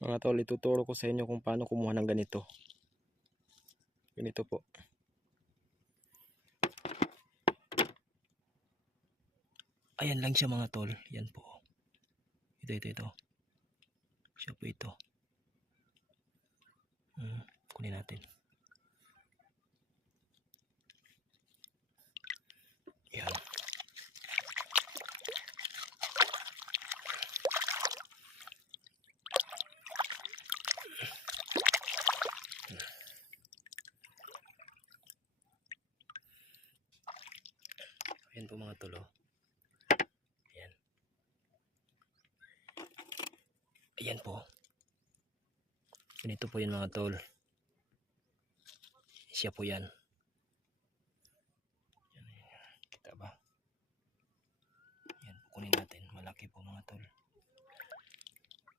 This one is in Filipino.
Mga tol, ituturo ko sa inyo kung paano kumuha ng ganito. Ganito po. Ayan lang siya mga tol. Yan po. Ito. Siya po ito. Kunin natin. Yan. Ayan po mga tol. Ayan. Ayan po. Ganito po yun mga tol. Siya po yan. Kita ba? Yan, kunin natin. Malaki po mga tol.